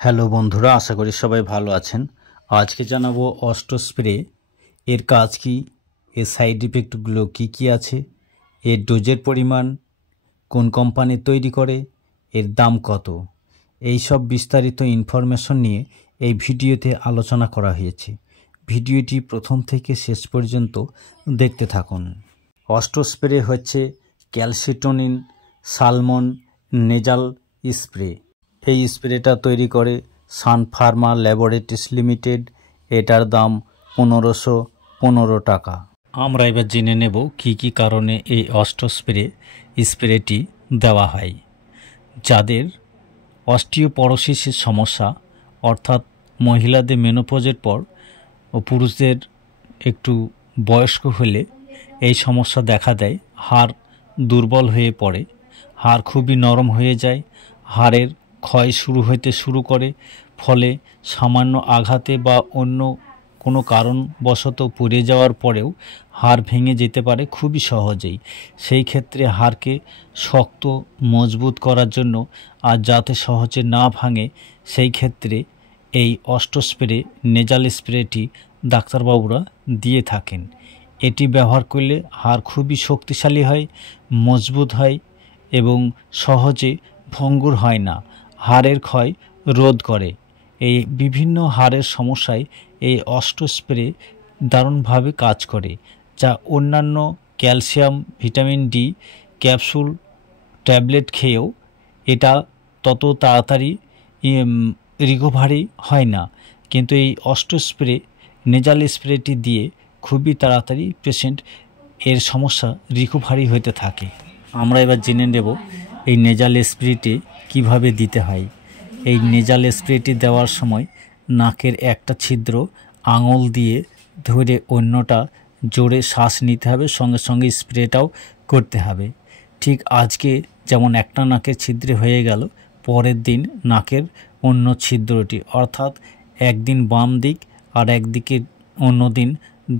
Hello বন্ধুরা, আশা করি সবাই ভালো আছেন। আজকে জানাবো অস্টো স্প্রে এর কাজ কি, এর সাইড ইফেক্টগুলো কি আছে, এর ডোজের পরিমাণ, কোন কোম্পানি তৈরি করে, এর দাম কত, এই সব বিস্তারিত ইনফরমেশন নিয়ে এই ভিডিওতে আলোচনা করা হয়েছে। ভিডিওটি প্রথম থেকে শেষ পর্যন্ত দেখতে থাকুন। অস্টো স্প্রে হচ্ছে ক্যালসিটোনিন সালমন নেজাল স্প্রে। এই স্প্রেটা তৈরি করে সান ফার্মা ল্যাবরেটরিজ লিমিটেড। এটার দাম 1515 টাকা। আমরা এবার জেনে নেব কি কারণে এই অস্টো স্প্রেটি দেওয়া হয়। যাদের অস্টিওপরোসিসের সমস্যা, অর্থাৎ মহিলাদের মেনোপজের পর ও পুরুষদের একটু বয়স্ক হলে এই সমস্যা দেখা দেয়। হাড় দুর্বল হয়ে পড়ে, হাড় খুবই নরম হয়ে যায়, হাড়ের ক্ষয় শুরু করে, ফলে সামান্য আঘাতে বা অন্য কোনো কারণবশত পড়ে যাওয়ার পরেও হাড় ভেঙে যেতে পারে খুবই সহজেই। সেই ক্ষেত্রে হাড়কে শক্ত মজবুত করার জন্য আর যাতে সহজে না ভাঙে, সেই ক্ষেত্রে এই অস্টো স্প্রে নেজাল স্প্রেটি ডাক্তারবাবুরা দিয়ে থাকেন। এটি ব্যবহার করলে হাড় খুবই শক্তিশালী হয়, মজবুত হয় এবং সহজে ভঙ্গুর হয় না। হাড়ের ক্ষয় রোধ করে। এই বিভিন্ন হাড়ের সমস্যায় এই অস্টো স্প্রে দারুণভাবে কাজ করে, যা অন্যান্য calcium vitamin D capsule tablet খেয়েও এটা তত তাড়াতাড়ি রিকভারি হয় না। কিন্তু এই অস্টো স্প্রে নেজাল স্প্রেটি দিয়ে খুবই তাড়াতাড়ি পেশেন্ট এর সমস্যা রিকভারি হতে থাকে। আমরা এবার জেনে নেব এই নেজাল স্প্রেটি কিভাবে দিতে হয়। এই নেজাল স্প্রেটি দেওয়ার সময় নাকের একটা ছিদ্র আঙুল দিয়ে ধরে অন্যটা জোরে শ্বাস নিতে হবে, সঙ্গে সঙ্গে স্প্রেটাও করতে হবে। ঠিক আজকে যেমন একটা নাকের ছিদ্রে হয়ে গেল, পরের দিন নাকের অন্য ছিদ্রটি, অর্থাৎ একদিন বাম দিক আর একদিকে অন্য দিন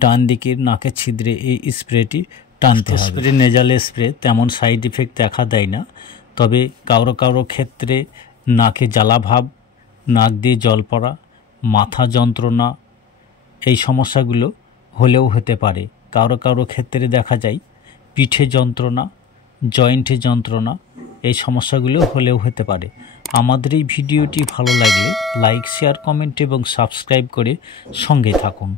ডান দিকের নাকের ছিদ্রে এই স্প্রেটি টানতে হবে। স্প্রে নেজাল স্প্রে তেমন সাইড ইফেক্ট দেখা দেয় না, তবে কারো ক্ষেত্রে নাকে জ্বালা ভাব, নাক দিয়ে জল পড়া, মাথা যন্ত্রণা, এই সমস্যাগুলো হলেও হতে পারে। কারো ক্ষেত্রে দেখা যায় পিঠে যন্ত্রণা, জয়েন্টে যন্ত্রণা, এই সমস্যাগুলো হলেও হতে পারে। আমাদের এই ভিডিওটি ভালো লাগলে লাইক, শেয়ার, কমেন্ট এবং সাবস্ক্রাইব করে সঙ্গে থাকুন।